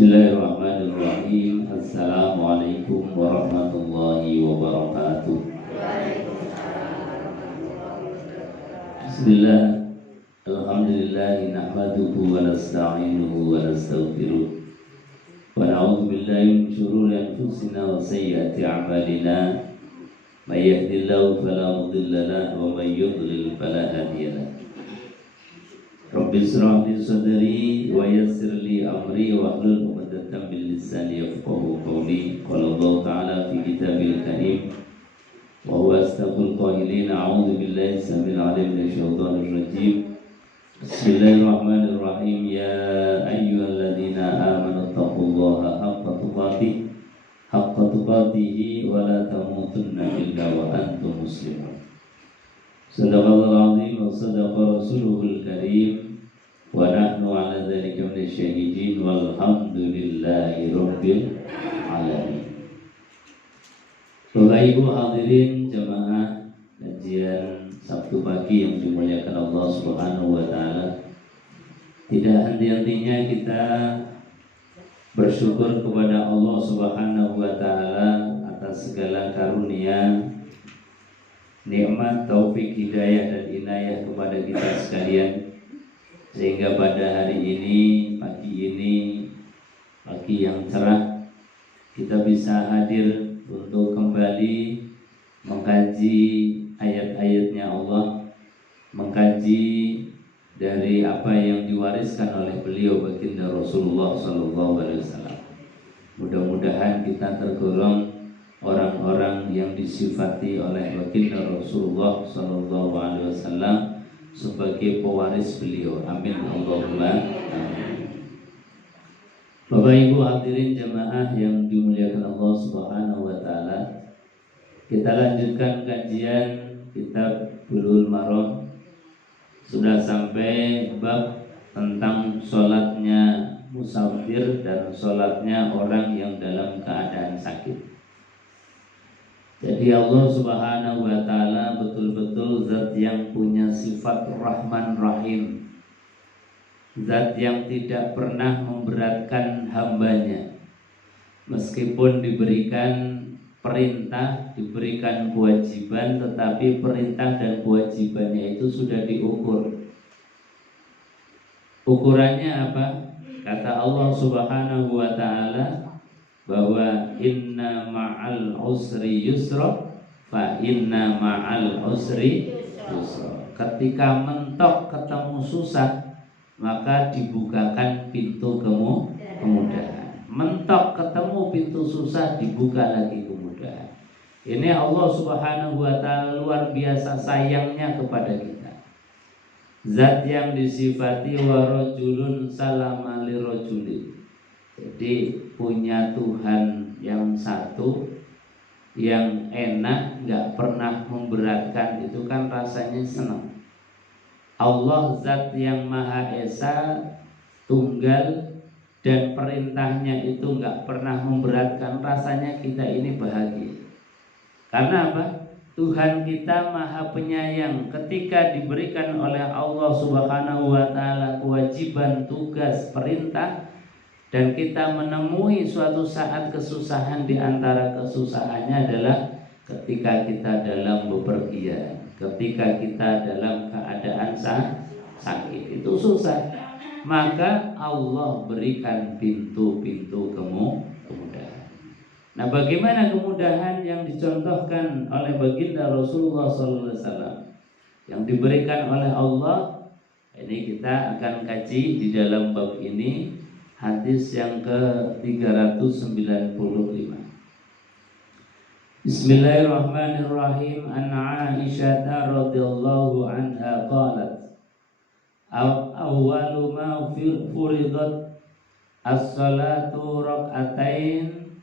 Bismillahirrahmanirrahim. Assalamualaikum warahmatullahi wabarakatuh. Bismillah. Alhamdulillahi nahmaduhu wa nasta'inuhu wa nastaghfiruh. Wa na'udzu billahi min shururi anfusina wa sayyiati a'malina. May yahdihillahu fala mudilla lahu wa may yudlil fala hadiya lahu. Rabbi shrah li sadri wa yassir li amri wa hlul 'uqdatam min lisani yafqahu qawli. Qala Allah ta'ala fi kitabil karim wa huwa asdaqul qailin. A'udzu billahi samil 'alim minasy syaithanir rajim. Bismillahirrahmanirrahim. Ya ayyuhalladzina amanu taqullaha haqqa tuqatih wa la tamutunna illa wa antum muslimun. Sadaqallahul azim wa sadaqa rasuluhul karim wa nahnu ala dzalika minasyahidin walhamdulillahi rabbil alamin. Bapak Ibu hadirin jamaah kajian Sabtu pagi yang dimuliakan Allah Subhanahu wa taala. Tidak henti-hentinya kita bersyukur kepada Allah Subhanahu wa taala atas segala karunia, nikmat, taufik, hidayah dan inayah kepada kita sekalian, sehingga pada hari ini, pagi yang cerah, kita bisa hadir untuk kembali mengkaji ayat-ayatnya Allah, mengkaji dari apa yang diwariskan oleh beliau baginda Rasulullah SAW. Mudah-mudahan kita tergolong orang-orang yang disifati oleh baginda Rasulullah SAW sebagai pewaris beliau. Amin Allahumma amin. Bapak Ibu hadirin jamaah yang dimuliakan Allah Subhanahu wa taala, kita lanjutkan kajian kitab Bulughul Maram. Sudah sampai bab tentang sholatnya musafir dan sholatnya orang yang dalam keadaan sakit. Jadi Allah Subhanahu wa taala betul-betul zat yang punya sifat Rahman Rahim, zat yang tidak pernah memberatkan hambanya. Meskipun diberikan perintah, diberikan kewajiban, tetapi perintah dan kewajibannya itu sudah diukur. Ukurannya apa? Kata Allah Subhanahu wa taala bahwa inna ma'al usri yusra, fa inna ma'al usri yusra. Ketika mentok ketemu susah, maka dibukakan pintu kemudahan. Mentok ketemu pintu susah, dibuka lagi kemudahan. Ini Allah Subhanahu wa taala luar biasa sayangnya kepada kita. Zat yang disifati wa rajulun salama li rajulin. Jadi punya Tuhan yang satu, yang enak, gak pernah memberatkan, itu kan rasanya senang. Allah zat yang Maha Esa, tunggal, dan perintahnya itu gak pernah memberatkan, rasanya kita ini bahagia. Karena apa? Tuhan kita Maha Penyayang. Ketika diberikan oleh Allah Subhanahu wa taala kewajiban, tugas, perintah, dan kita menemui suatu saat kesusahan, di antara kesusahannya adalah ketika kita dalam bepergian, ketika kita dalam keadaan sakit, itu susah. Maka Allah berikan pintu-pintu kemudahan. Nah, bagaimana kemudahan yang dicontohkan oleh baginda Rasulullah SAW yang diberikan oleh Allah? Ini kita akan kaji di dalam bab ini, hadis yang ke-395. Bismillahirrahmanirrahim. An Aisyah radhiyallahu anha qalat awwalu ma furidat as-salatu rak'atain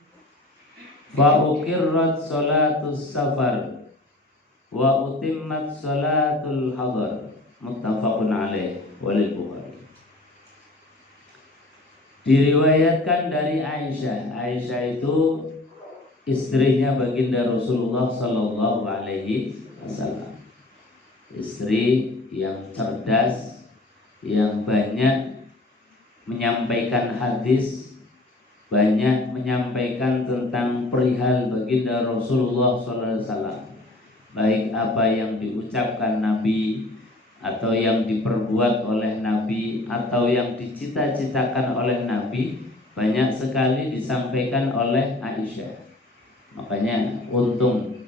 wa uqirrat salatus safar wa utimmat salatul hadar. Muttafaqun alaih walil Bukhari. Diriwayatkan dari Aisyah. Aisyah itu istrinya baginda Rasulullah sallallahu alaihi wasallam. Istri yang cerdas, yang banyak menyampaikan hadis, banyak menyampaikan tentang perihal baginda Rasulullah SAW, baik apa yang diucapkan Nabi atau yang diperbuat oleh Nabi atau yang dicita-citakan oleh Nabi, banyak sekali disampaikan oleh Aisyah. Makanya untung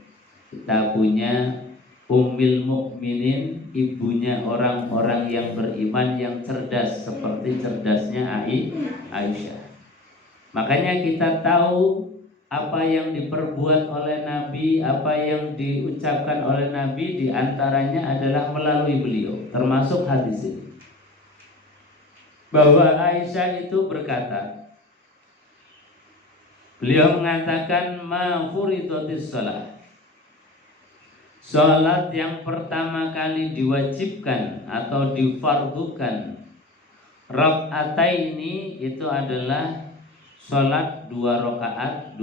kita punya Ummul Mukminin, ibunya orang-orang yang beriman yang cerdas seperti cerdasnya Aisyah. Makanya kita tahu apa yang diperbuat oleh Nabi, apa yang diucapkan oleh Nabi, diantaranya adalah melalui beliau, termasuk hadis ini. Bahwa Aisyah itu berkata, beliau mengatakan, ma furidatis shalah, salat yang pertama kali diwajibkan atau difardukan rakaataini itu adalah salat 2 rakaat.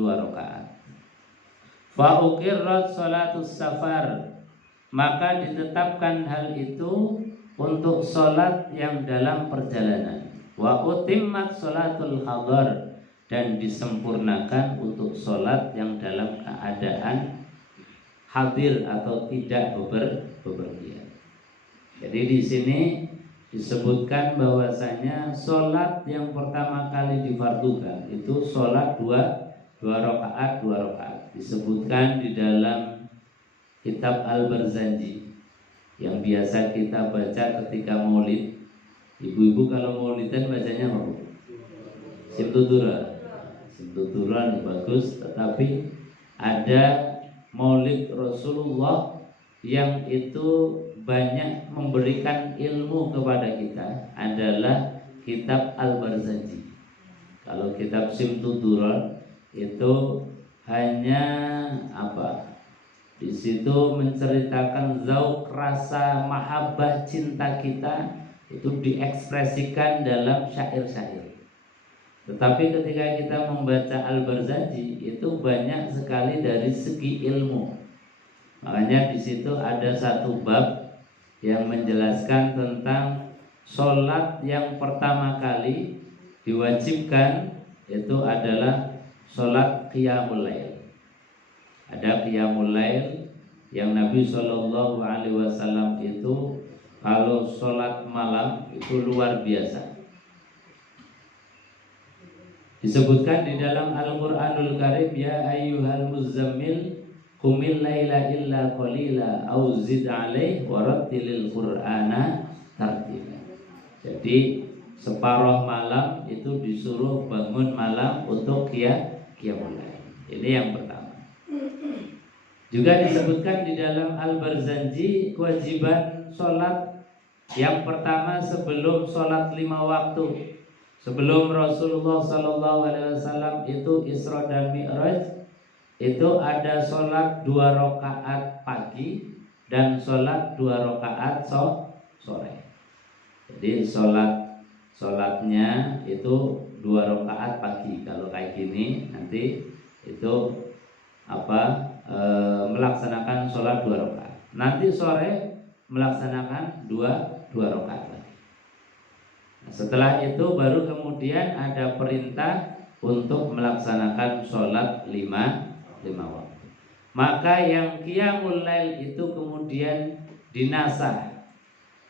Fa uqirrat salatus safar, maka ditetapkan hal itu untuk salat yang dalam perjalanan. Wa utimmat salatul hadar, dan disempurnakan untuk salat yang dalam keadaan hadir atau tidak bepergian. Jadi di sini disebutkan bahwasanya sholat yang pertama kali difardukan itu sholat dua rakaat. Disebutkan di dalam kitab Al-Barzanji yang biasa kita baca ketika maulid. Ibu-ibu kalau maulidan bacanya apa? Simtutura ini bagus, tetapi ada maulid Rasulullah yang itu banyak memberikan ilmu kepada kita adalah kitab Al-Barzanji. Kalau kitab Simtuduran itu hanya di situ menceritakan zauq, rasa mahabbah, cinta kita itu diekspresikan dalam syair-syair. Tetapi ketika kita membaca Al-Barzanji itu banyak sekali dari segi ilmu. Makanya di situ ada satu bab yang menjelaskan tentang sholat yang pertama kali diwajibkan itu adalah sholat qiyamul lail. Ada qiyamul lail yang Nabi SAW itu kalau sholat malam itu luar biasa. Disebutkan di dalam Al-Qur'anul Karim, ya ayyuhal muzammil qumil laila illa qalila au zid alaih warattilil qur'ana tartila. Jadi separuh malam itu disuruh bangun malam untuk qiyamul lail. Ini yang pertama. Juga disebutkan di dalam Al-Barzanji kewajiban sholat yang pertama sebelum sholat 5 waktu. Sebelum Rasulullah SAW itu Isra dan Mi'raj, itu ada sholat 2 rakaat pagi dan sholat 2 rakaat sore. Jadi sholatnya itu 2 rakaat pagi. Kalau kayak gini nanti itu melaksanakan sholat 2 rakaat. Nanti sore melaksanakan 2 rakaat. Setelah itu baru kemudian ada perintah untuk melaksanakan sholat 5 waktu. Maka yang qiyamul lail itu kemudian dinasah.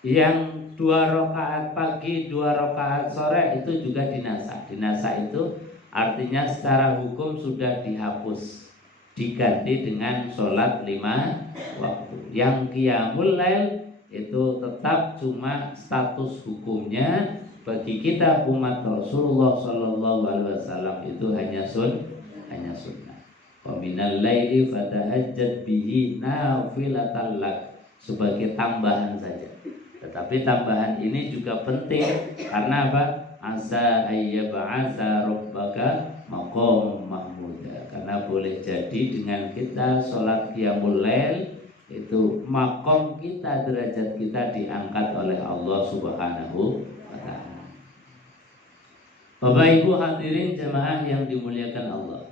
Yang 2 rakaat pagi, 2 rakaat sore itu juga dinasah. Dinasah itu artinya secara hukum sudah dihapus, diganti dengan sholat 5 waktu. Yang qiyamul lail itu tetap cuma status hukumnya bagi kita umat Rasulullah SAW itu hanya sunnah. Wa minal laili fatahajjat bihi nafilatan lak, sebagai tambahan saja. Tetapi tambahan ini juga penting karena apa? Asa ayyab'atsa rabbaka maqam mahmuda. Karena boleh jadi dengan kita sholat qiyamul lail itu makom kita, derajat kita diangkat oleh Allah Subhanahu wa ta'ala. Bapak Ibu hadirin jemaah yang dimuliakan Allah.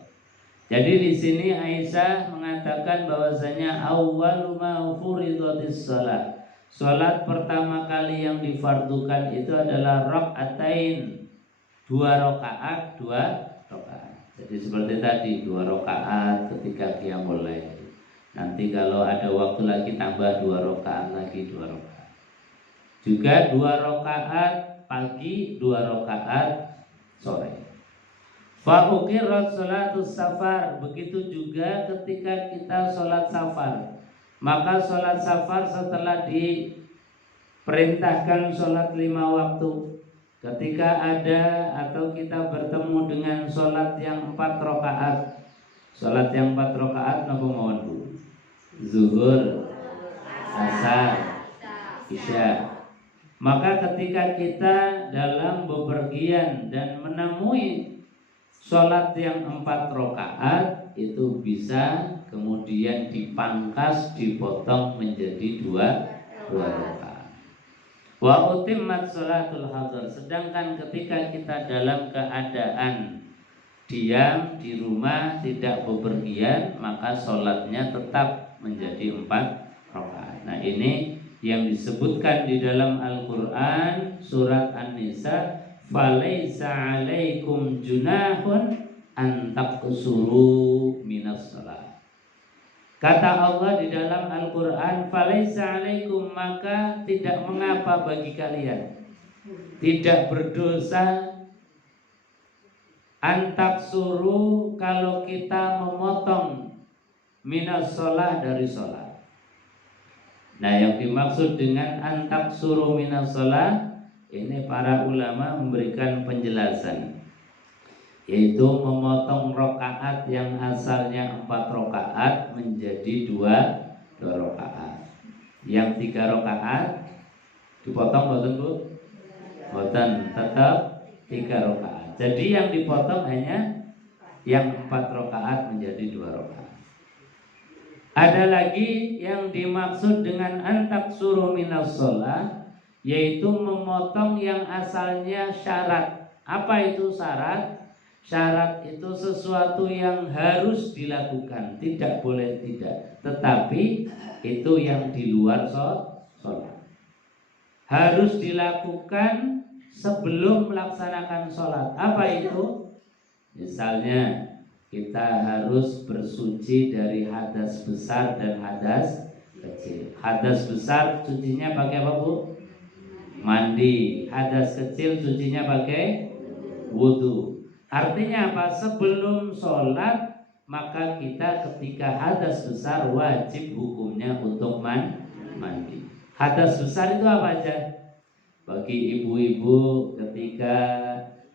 Jadi di sini Aisyah mengatakan bahwasanya awwalu ma furidatis shalah. Salat pertama kali yang difardukan itu adalah rakaatain, 2 rakaat. rakaat. Jadi seperti tadi 2 rakaat ketika qiyamul lail. Nanti kalau ada waktu lagi tambah 2 rakaat lagi 2 rakaat. Juga 2 rakaat pagi, 2 rakaat sore. Fa uqirat sholatus safar, begitu juga ketika kita sholat safar. Maka sholat safar setelah diperintahkan sholat 5 waktu, ketika ada atau kita bertemu dengan sholat yang 4 rakaat. Sholat yang 4 rakaat napa mawon Bu? Zuhur, asar, isya. Maka ketika kita dalam bepergian dan menemui sholat yang 4 rakaat, itu bisa kemudian dipangkas, dipotong menjadi 2 rakaat. Wa utimmat sholatul hadar. Sedangkan ketika kita dalam keadaan diam di rumah, tidak bepergian, maka sholatnya tetap menjadi 4 rakaat. Nah, ini yang disebutkan di dalam Al-Quran surat An-Nisa, falaisa alaikum junahun an taqsuru minas shalah. Kata Allah di dalam Al-Quran, falaisa alaikum, maka tidak mengapa bagi kalian, tidak berdosa, an taqsuru, kalau kita memotong minas shalah, dari sholat. Nah, yang dimaksud dengan an taqsuru minas shalah, ini para ulama memberikan penjelasan, yaitu memotong rakaat yang asalnya 4 rakaat menjadi 2 rakaat. Yang 3 rakaat dipotong boten Bu? Boten, tetap 3 rakaat. Jadi yang dipotong hanya yang 4 rakaat menjadi 2 rakaat. Ada lagi yang dimaksud dengan an taqsuru minas shalah, yaitu memotong yang asalnya syarat. Apa itu syarat? Syarat itu sesuatu yang harus dilakukan, tidak boleh tidak. Tetapi itu yang di luar sholat. Harus dilakukan sebelum melaksanakan sholat. Apa itu? Misalnya kita harus bersuci dari hadas besar dan hadas kecil. Hadas besar sucinya pakai apa Bu? Mandi. Hadas kecil sucinya pakai wudu. Artinya apa? Sebelum sholat, maka kita ketika hadas besar wajib hukumnya untuk mandi. Hadas besar itu apa aja? Bagi ibu-ibu ketika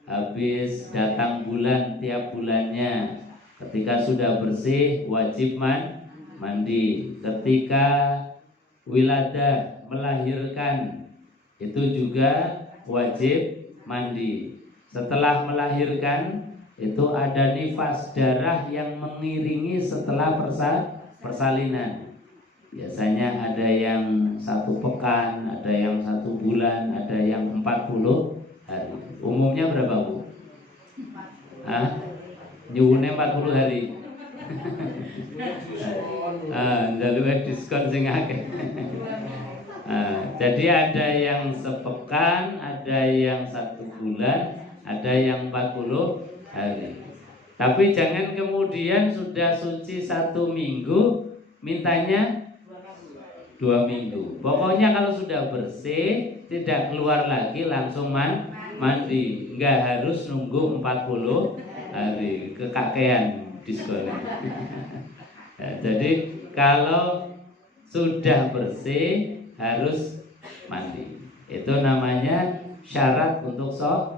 habis datang bulan tiap bulannya, ketika sudah bersih wajib mandi. Ketika wiladah, melahirkan, itu juga wajib mandi. Setelah melahirkan itu ada nifas, darah yang mengiringi setelah persalinan. Biasanya ada yang 1 pekan, ada yang 1 bulan, ada yang 40 hari. Umumnya berapa Bu? Nyuwune 40 hari. Njaluk diskon sing akeh. Jadi ada yang sepekan, ada yang 1 bulan, ada yang 40 hari. Tapi jangan kemudian sudah suci 1 minggu mintanya 2 minggu. Pokoknya kalau sudah bersih, tidak keluar lagi, langsung mandi. Enggak harus nunggu 40 hari. Kekakean diskonnya. Jadi kalau sudah bersih harus mandi. Itu namanya syarat untuk sholat.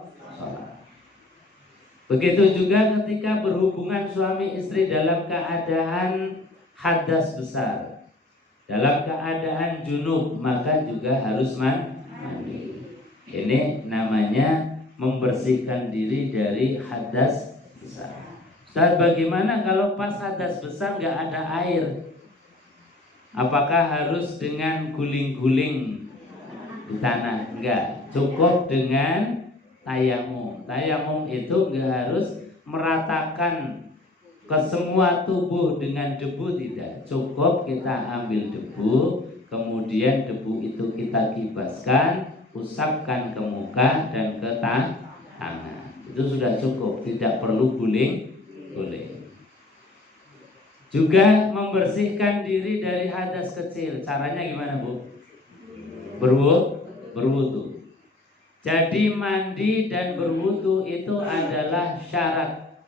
Begitu juga ketika berhubungan suami istri dalam keadaan hadas besar, dalam keadaan junub, maka juga harus mandi. Ini namanya membersihkan diri dari hadas besar. Ustaz, bagaimana kalau pas hadas besar nggak ada air? Apakah harus dengan guling-guling di tanah? Enggak, cukup dengan tayamum. Tayamum itu enggak harus meratakan ke semua tubuh dengan debu, tidak. Cukup kita ambil debu, kemudian debu itu kita kibaskan, usapkan ke muka dan ke tangan. Itu sudah cukup, tidak perlu guling. Juga membersihkan diri dari hadas kecil. Caranya gimana, Bu? Berwudu. Jadi mandi dan berwudu itu adalah syarat.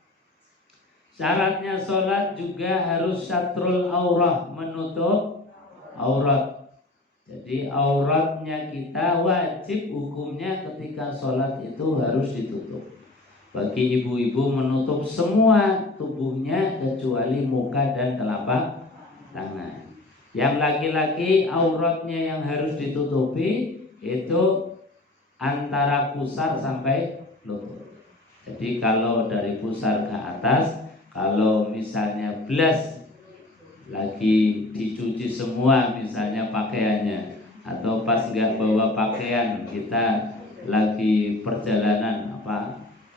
Syaratnya sholat juga harus satrul aurah, menutup aurat. Jadi auratnya kita wajib hukumnya ketika sholat itu harus ditutup. Bagi ibu-ibu menutup semua tubuhnya kecuali muka dan telapak tangan. Yang laki-laki auratnya yang harus ditutupi itu antara pusar sampai lutut. Jadi kalau dari pusar ke atas, kalau misalnya belas lagi dicuci semua misalnya pakaiannya, atau pas nggak bawa pakaian kita lagi perjalanan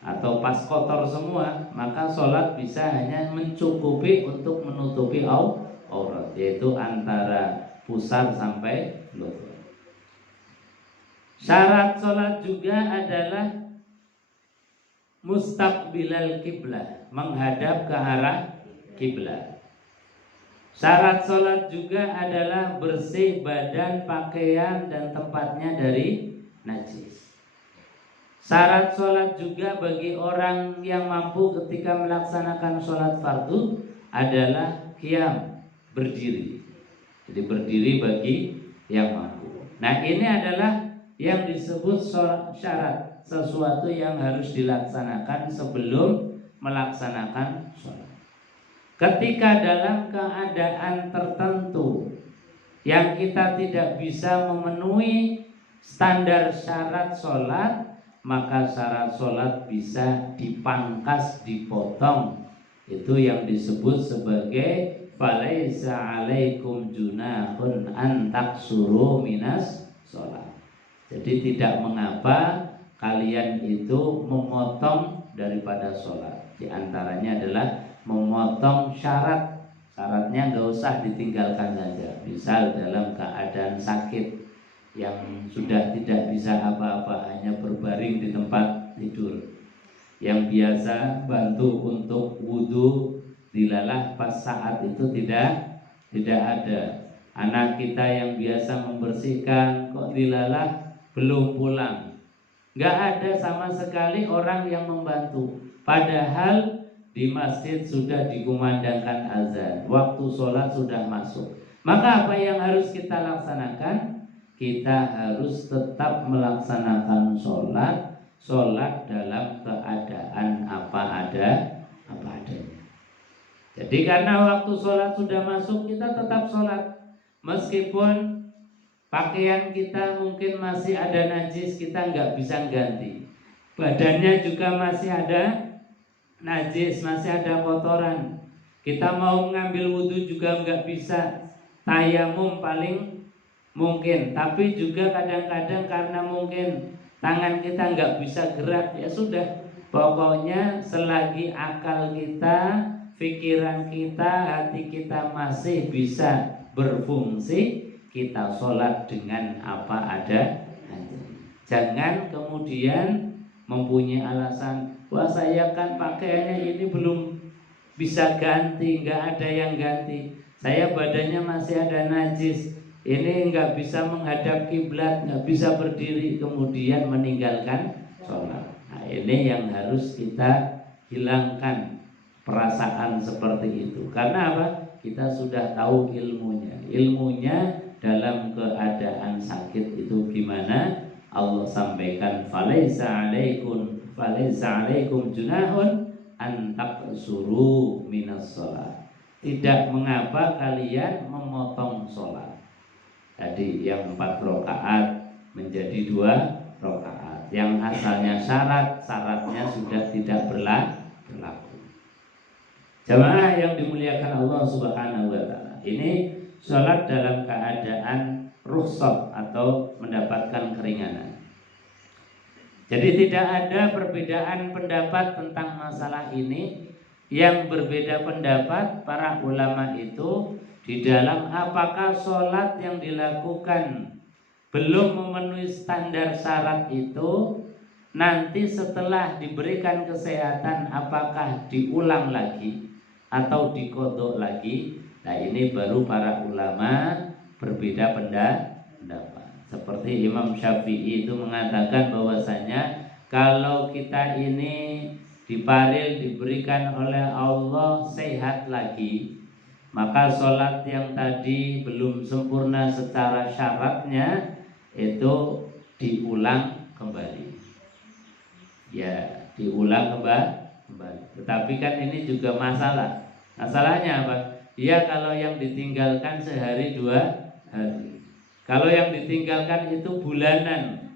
atau pas kotor semua, maka sholat bisa hanya mencukupi untuk menutupi aurat, yaitu antara pusar sampai lutut. Syarat sholat juga adalah mustaqbilal kiblah, menghadap ke arah kiblat. Syarat sholat juga adalah bersih badan, pakaian, dan tempatnya dari najis. Syarat sholat juga bagi orang yang mampu ketika melaksanakan sholat fardu adalah qiyam, berdiri. Jadi berdiri bagi yang mampu. Nah, ini adalah yang disebut syarat, sesuatu yang harus dilaksanakan sebelum melaksanakan sholat. Ketika dalam keadaan tertentu yang kita tidak bisa memenuhi standar syarat sholat, maka syarat sholat bisa dipangkas, dipotong. Itu yang disebut sebagai falaisa alaikum junahun an taksuru minas sholat. Jadi tidak mengapa kalian itu memotong daripada sholat. Di antaranya adalah memotong syarat. Syaratnya nggak usah ditinggalkan saja. Misal dalam keadaan sakit yang sudah tidak bisa apa-apa, hanya berbaring di tempat tidur. Yang biasa bantu untuk wudhu dilalah pas saat itu tidak ada. Anak kita yang biasa membersihkan kok dilalah belum pulang. Nggak ada sama sekali orang yang membantu. Padahal di masjid sudah dikumandangkan azan, waktu sholat sudah masuk. Maka apa yang harus kita laksanakan? Kita harus tetap melaksanakan sholat dalam keadaan apa adanya. Jadi karena waktu sholat sudah masuk, kita tetap sholat. Meskipun pakaian kita mungkin masih ada najis, kita nggak bisa ganti. Badannya juga masih ada najis, masih ada kotoran. Kita mau mengambil wudhu juga nggak bisa. Tayamum paling mungkin, tapi juga kadang-kadang karena mungkin tangan kita nggak bisa gerak, ya sudah, pokoknya selagi akal kita, pikiran kita, hati kita masih bisa berfungsi, kita sholat dengan apa ada. Jangan kemudian mempunyai alasan, wah saya kan pakaiannya ini belum bisa ganti, nggak ada yang ganti, saya badannya masih ada najis, ini nggak bisa menghadap kiblat, nggak bisa berdiri, kemudian meninggalkan sholat. Nah, ini yang harus kita hilangkan perasaan seperti itu. Karena apa? Kita sudah tahu ilmunya. Ilmunya dalam keadaan sakit itu gimana? Allah sampaikan falaisa alaikum junahun an taqsuru minas sholat. Tidak mengapa kalian memotong sholat. Jadi yang 4 rakaat menjadi 2 rakaat. Yang asalnya syaratnya sudah tidak berlaku. Jamaah yang dimuliakan Allah Subhanahu wa taala. Ini sholat dalam keadaan rukhsah atau mendapatkan keringanan. Jadi tidak ada perbedaan pendapat tentang masalah ini. Yang berbeda pendapat para ulama itu di dalam apakah sholat yang dilakukan belum memenuhi standar syarat itu nanti setelah diberikan kesehatan apakah diulang lagi atau dikodok lagi. Nah ini baru para ulama berbeda pendapat. Seperti Imam Syafi'i itu mengatakan bahwasanya kalau kita ini diparil diberikan oleh Allah sehat lagi, maka sholat yang tadi belum sempurna secara syaratnya itu diulang kembali. Ya, diulang kembali. Tetapi kan ini juga masalah. Masalahnya apa? Ya kalau yang ditinggalkan sehari 2 hari. Kalau yang ditinggalkan itu bulanan,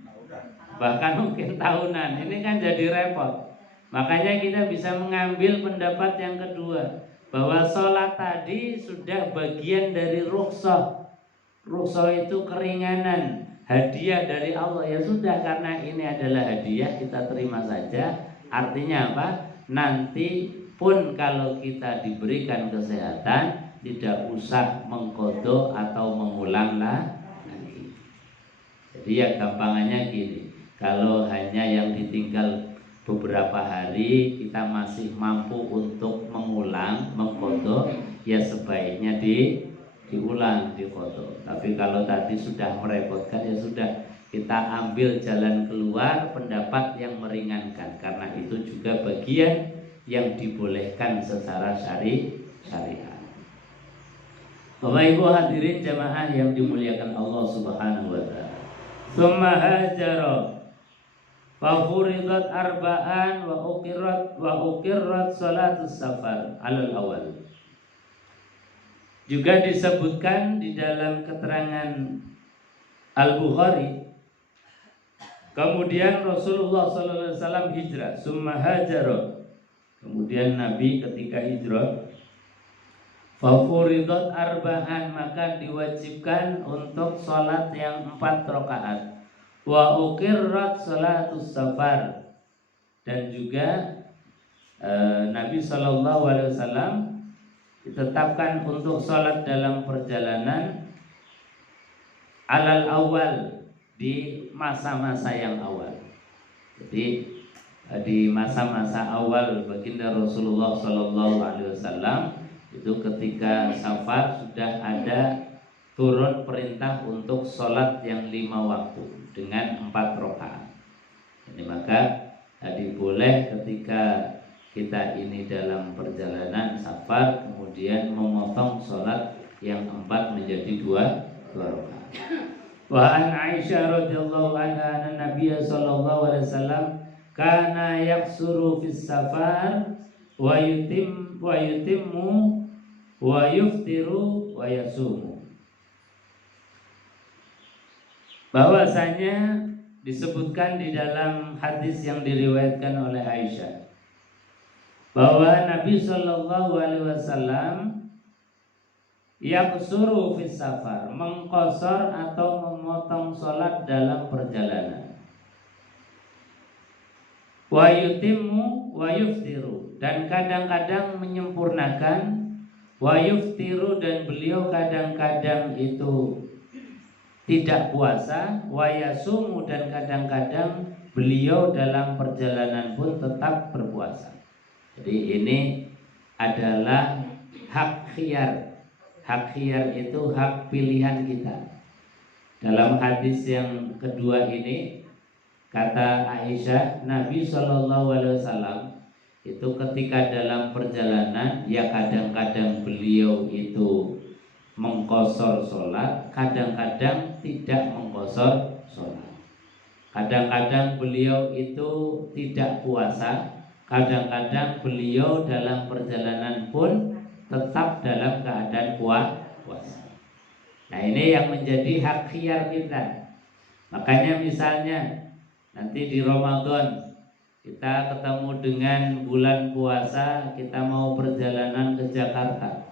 bahkan mungkin tahunan. Ini kan jadi repot. Makanya kita bisa mengambil pendapat yang kedua, bahwa sholat tadi sudah bagian dari rukhsah. Rukhsah itu keringanan, hadiah dari Allah. Ya sudah, karena ini adalah hadiah, kita terima saja. Artinya apa? Nanti pun kalau kita diberikan kesehatan, tidak usah mengkodok atau mengulang lagi. Jadi ya gampangannya gini, kalau hanya yang ditinggal beberapa hari kita masih mampu untuk mengulang, mengkodok, ya sebaiknya diulang, dikodok. Tapi kalau tadi sudah merepotkan, ya sudah, kita ambil jalan keluar pendapat yang meringankan, karena itu juga bagian yang dibolehkan secara syariat. Bapak Ibu hadirin jamaah yang dimuliakan Allah Subhanahu wa taala. Tsumma hajara fa furidat arba'an wa uqirrat salatus safar alal awal. Juga disebutkan di dalam keterangan Al-Bukhari, kemudian Rasulullah SAW hijrah, summa hajara. Kemudian Nabi ketika hijrah, fafuridat arba'an, maka diwajibkan untuk sholat yang 4 rakaat. Wa uqirrat sholatus safar, dan juga Nabi SAW ditetapkan untuk sholat dalam perjalanan alal awal, di masa-masa yang awal. Jadi di masa-masa awal baginda Rasulullah SAW itu ketika safar sudah ada turun perintah untuk sholat yang 5 waktu dengan 4 rakaat. Jadi maka boleh ketika kita ini dalam perjalanan safar kemudian memotong sholat yang 4 menjadi 2 rakaat. Wa an Aisyah radhiyallahu anha anna Nabiy sallallahu alaihi wasallam kana yaksuru fis safar wa yutimmu wa yuftiru wa yasumu. Bahwasanya disebutkan di dalam hadis yang diriwayatkan oleh Aisyah bahwa Nabi sallallahu alaihi wasallam yaksuru fis safar, mengqasar atau memotong sholat dalam perjalanan. Wa yutimmu wa yuftiru, dan kadang-kadang menyempurnakan. Wa yuftiru, dan beliau kadang-kadang itu tidak puasa. Wa yasumu, dan kadang-kadang beliau dalam perjalanan pun tetap berpuasa. Jadi ini adalah hak khiyar. Hak khiyar itu hak pilihan kita. Dalam hadis yang kedua ini kata Aisyah, Nabi SAW itu ketika dalam perjalanan, ya kadang-kadang beliau itu mengqasar sholat, kadang-kadang tidak mengqasar sholat. Kadang-kadang beliau itu tidak puasa, kadang-kadang beliau dalam perjalanan pun tetap dalam keadaan puasa. Nah ini yang menjadi hak khiyar kita. Makanya misalnya nanti di Ramadan kita ketemu dengan bulan puasa, kita mau perjalanan ke Jakarta.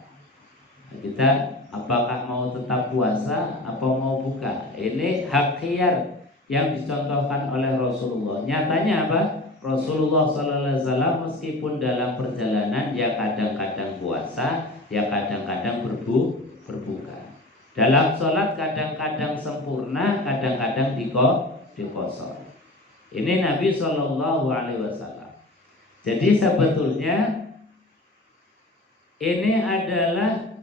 Nah, kita apakah mau tetap puasa atau mau buka? Ini hak khiyar yang dicontohkan oleh Rasulullah. Nyatanya apa? Rasulullah SAW meskipun dalam perjalanan, ya kadang-kadang puasa, ya kadang-kadang berbuka. Dalam sholat kadang-kadang sempurna, kadang-kadang dikosor. Ini Nabi Shallallahu Alaihi Wasallam. Jadi sebetulnya ini adalah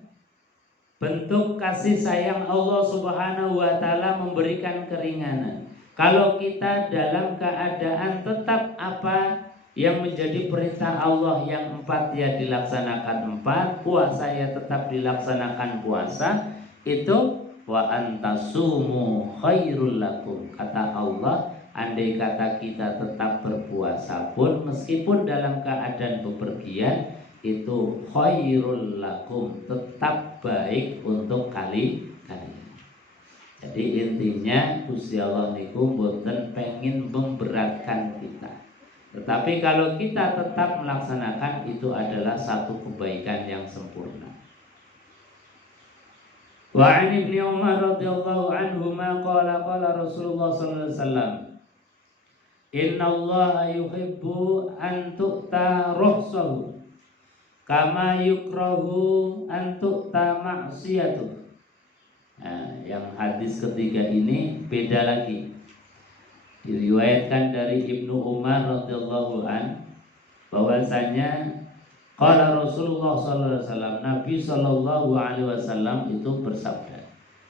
bentuk kasih sayang Allah Subhanahu wa taala memberikan keringanan. Kalau kita dalam keadaan tetap apa yang menjadi perintah Allah yang 4 ya dilaksanakan 4, puasa ya tetap dilaksanakan puasa, itu wa antasumu khairul lakum. Kata Allah, andai kata kita tetap berpuasa pun meskipun dalam keadaan bepergian, itu khairul lakum, tetap baik untuk kalian. Jadi intinya Gusti Allah niku mboten pengin memberatkan kita. Tetapi kalau kita tetap melaksanakan, itu adalah satu kebaikan yang sempurna. Wa 'an Ibnu Umar radhiyallahu anhuma qala qala Rasulullah sallallahu alaihi wasallam, innallaha yuhibbu an tu'ta ruhsahu kama yukrahu an tu'ta ma'siyatuh. Nah, yang hadis ketiga ini beda lagi. Diriwayatkan dari Ibnu Umar radhiyallahu an bahwasanya qala Rasulullah sallallahu alaihi wasallam, Nabi sallallahu alaihi wasallam itu bersabda.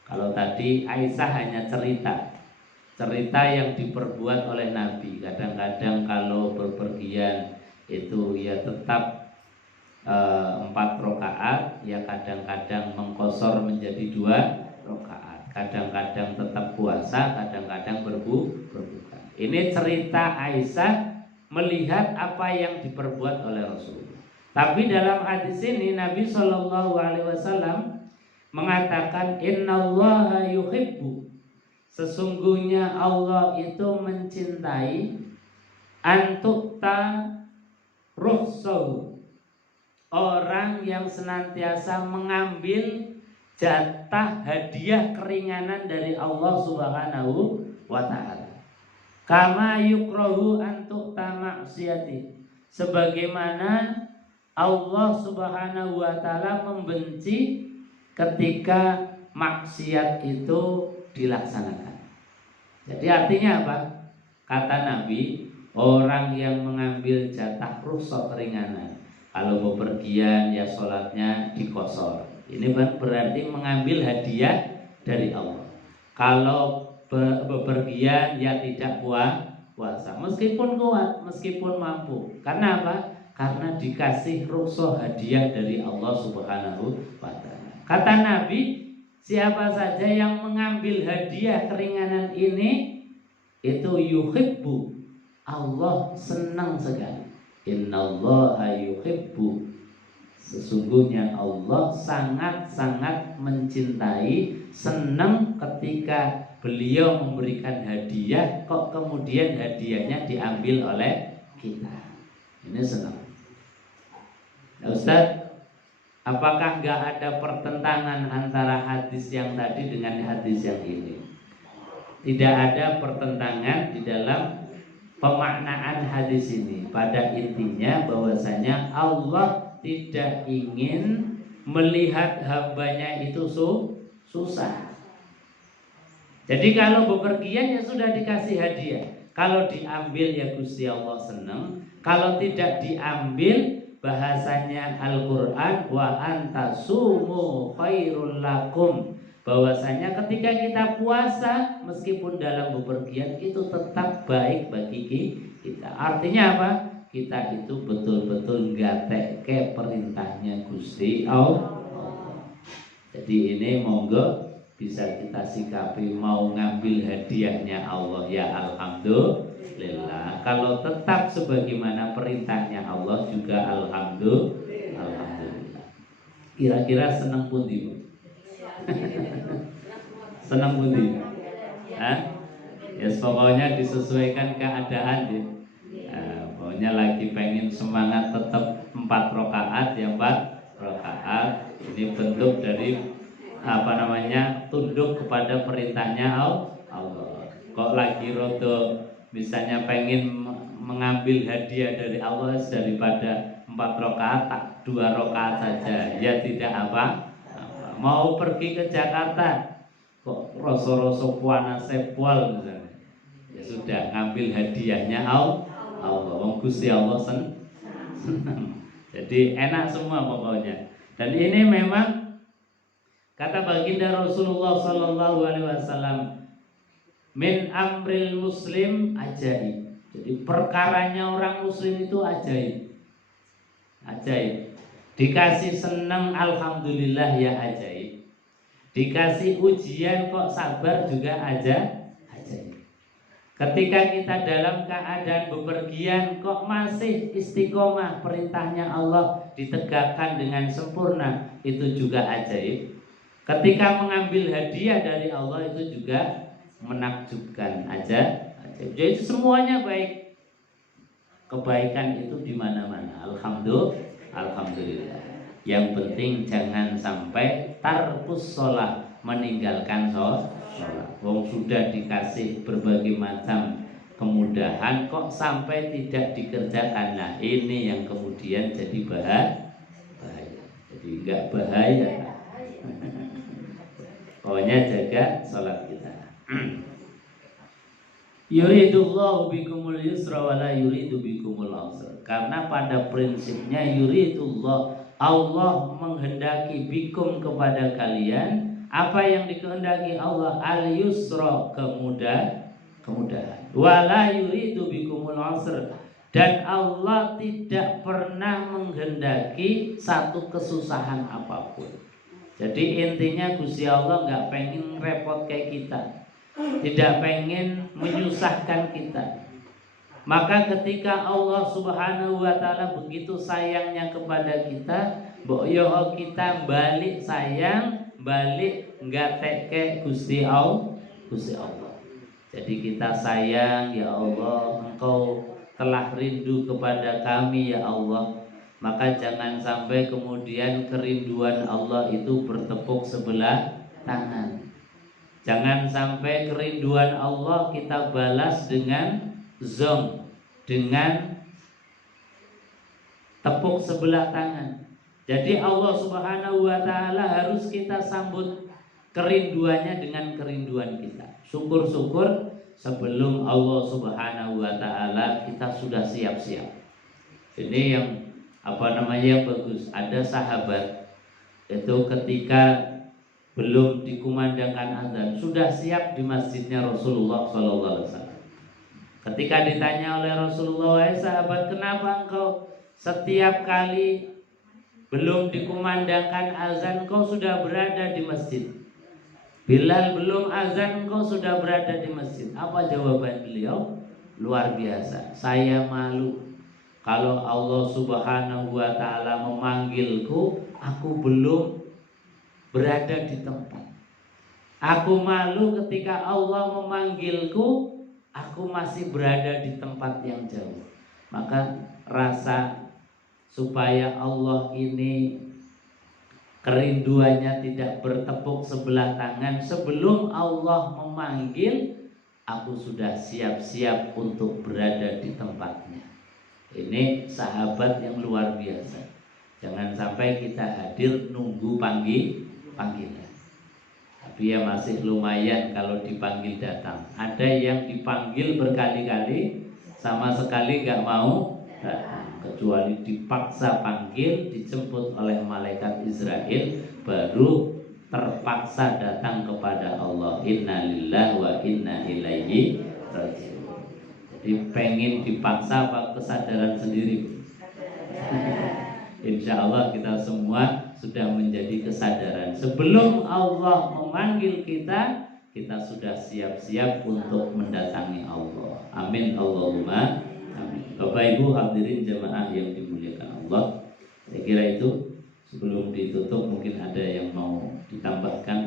Kalau tadi Aisyah hanya cerita yang diperbuat oleh Nabi. Kadang-kadang kalau berpergian itu ya tetap 4 rakaat, ya kadang-kadang mengqashar menjadi 2 rakaat. Kadang-kadang tetap puasa, kadang-kadang berbuka. Ini cerita Aisyah melihat apa yang diperbuat oleh Rasulullah. Tapi dalam hadis ini Nabi Shallallahu Alaihi Wasallam mengatakan innallaha yuhibbu, sesungguhnya Allah itu mencintai antukta ruhsahu, orang yang senantiasa mengambil jatah hadiah keringanan dari Allah Subhanahu wa taala. Kama yukrahu antuk tamaksiyati, sebagaimana Allah Subhanahu wa taala membenci ketika maksiat itu dilaksanakan. Jadi artinya apa? Kata Nabi, orang yang mengambil jatah rukhsah keringanan, kalau bepergian ya sholatnya dikosor. Ini berarti mengambil hadiah dari Allah. Kalau bepergian ya tidak puasa, meskipun kuat, meskipun mampu. Karena apa? Karena dikasih rukhsah hadiah dari Allah Subhanahu wa taala. Kata Nabi, siapa saja yang mengambil hadiah keringanan ini, itu yuhibbu, Allah senang sekali. Innallaha yuhibbu, sesungguhnya Allah sangat-sangat mencintai, senang ketika beliau memberikan hadiah, kok kemudian hadiahnya diambil oleh kita. Ini senang. Nah, Ustaz, apakah nggak ada pertentangan antara hadis yang tadi dengan hadis yang ini? Tidak ada pertentangan di dalam pemaknaan hadis ini. Pada intinya bahwasanya Allah tidak ingin melihat hambanya itu susah. Jadi kalau bepergian ya sudah dikasih hadiah. Kalau diambil ya Gusti Allah senang. Kalau tidak diambil, bahasanya Al-Quran, wa antasumu khairul lakum, bahwasanya ketika kita puasa meskipun dalam bepergian itu tetap baik bagi kita. Artinya apa? Kita itu betul-betul gatek perintahnya Gusti Allah. Jadi ini monggo bisa kita sikapi, mau ngambil hadiahnya Allah ya alhamdulillah. Kalau tetap sebagaimana perintahnya Allah juga alhamdulillah. Kira-kira senang pundi, Bu? Senang pundi? Ya pokoknya disesuaikan keadaan ya. Pokoknya lagi pengen semangat tetap 4 rakaat ya 4 rakaat. Ini bentuk dari tunduk kepada perintahnya Allah. Kok lagi rodo misalnya pengen mengambil hadiah dari Allah, daripada 4 rakaat tak 2 rakaat saja, ya tidak apa. Mau pergi ke Jakarta kok rasa-rasa puana sepol misalnya, Ya sudah, ngambil hadiahnya Allah. Wong Gusti Allah senang. Jadi enak semua pokoknya. Dan ini memang kata baginda Rasulullah sallallahu alaihi wasallam, min amril muslim ajaib. Jadi perkaranya orang muslim itu ajaib. Ajaib. Dikasih senang alhamdulillah ya ajaib. Dikasih ujian kok sabar juga ajaib. Ketika kita dalam keadaan bepergian kok masih istiqomah, perintahnya Allah ditegakkan dengan sempurna, itu juga ajaib. Ketika mengambil hadiah dari Allah itu juga menakjubkan ajaib. Jadi semuanya baik. Kebaikan itu di mana-mana. Alhamdulillah. Yang penting jangan sampai tarkus sholat, meninggalkan sholat. Wong sudah dikasih berbagai macam kemudahan kok sampai tidak dikerjakan. Nah ini yang kemudian jadi bahaya. Jadi enggak bahaya. Pokoknya jaga sholat kita. Yuridullahu bikumul yusra wa la yuridu bikumul usra. Karena pada prinsipnya yuridullah, Allah menghendaki bikum kepada kalian apa yang dikehendaki Allah, al yusra, kemudahan. Wa la yuridu bikumul usra, dan Allah tidak pernah menghendaki satu kesusahan apapun. Jadi intinya Gusti Allah nggak pengen repot kayak kita, tidak pengen menyusahkan kita. Maka ketika Allah Subhanahu wa taala begitu sayangnya kepada kita, mbok yo kita balik sayang, balik nggak teke Gusti Allah. Jadi kita sayang, ya Allah, Engkau telah rindu kepada kami ya Allah. Maka jangan sampai kemudian kerinduan Allah itu bertepuk sebelah tangan. Jangan sampai kerinduan Allah kita balas dengan zong, dengan tepuk sebelah tangan. Jadi Allah Subhanahu wa taala harus kita sambut kerinduannya dengan kerinduan kita. Syukur-syukur sebelum Allah Subhanahu wa taala kita sudah siap-siap. Ini yang bagus. Ada sahabat itu ketika belum dikumandangkan azan sudah siap di masjidnya Rasulullah SAW. Ketika ditanya oleh Rasulullah, "Wahai sahabat, kenapa engkau setiap kali belum dikumandangkan azan kau sudah berada di masjid? Bilal belum azan kau sudah berada di masjid." Apa jawaban beliau? Luar biasa. Saya malu kalau Allah Subhanahu wa taala memanggilku, aku belum berada di tempat. Aku malu ketika Allah memanggilku, aku masih berada di tempat yang jauh. Maka rasa supaya Allah ini kerinduannya tidak bertepuk sebelah tangan, sebelum Allah memanggil, aku sudah siap-siap untuk berada di tempatnya. Ini sahabat yang luar biasa. Jangan sampai kita hadir nunggu panggilan. Tapi ya masih lumayan kalau dipanggil datang. Ada yang dipanggil berkali-kali sama sekali nggak mau datang, kecuali dipaksa panggil, dijemput oleh malaikat Israel, baru terpaksa datang kepada Allah. Innalillahi wa inna ilaihi raji'un. Jadi pengen dipaksa apa kesadaran sendiri? Insya Allah kita semua sudah menjadi kesadaran. Sebelum Allah memanggil kita, kita sudah siap-siap untuk mendatangi Allah. Amin Allahumma amin. Bapak Ibu hadirin jamaah yang dimuliakan Allah, saya kira itu. Sebelum ditutup mungkin ada yang mau ditambahkan.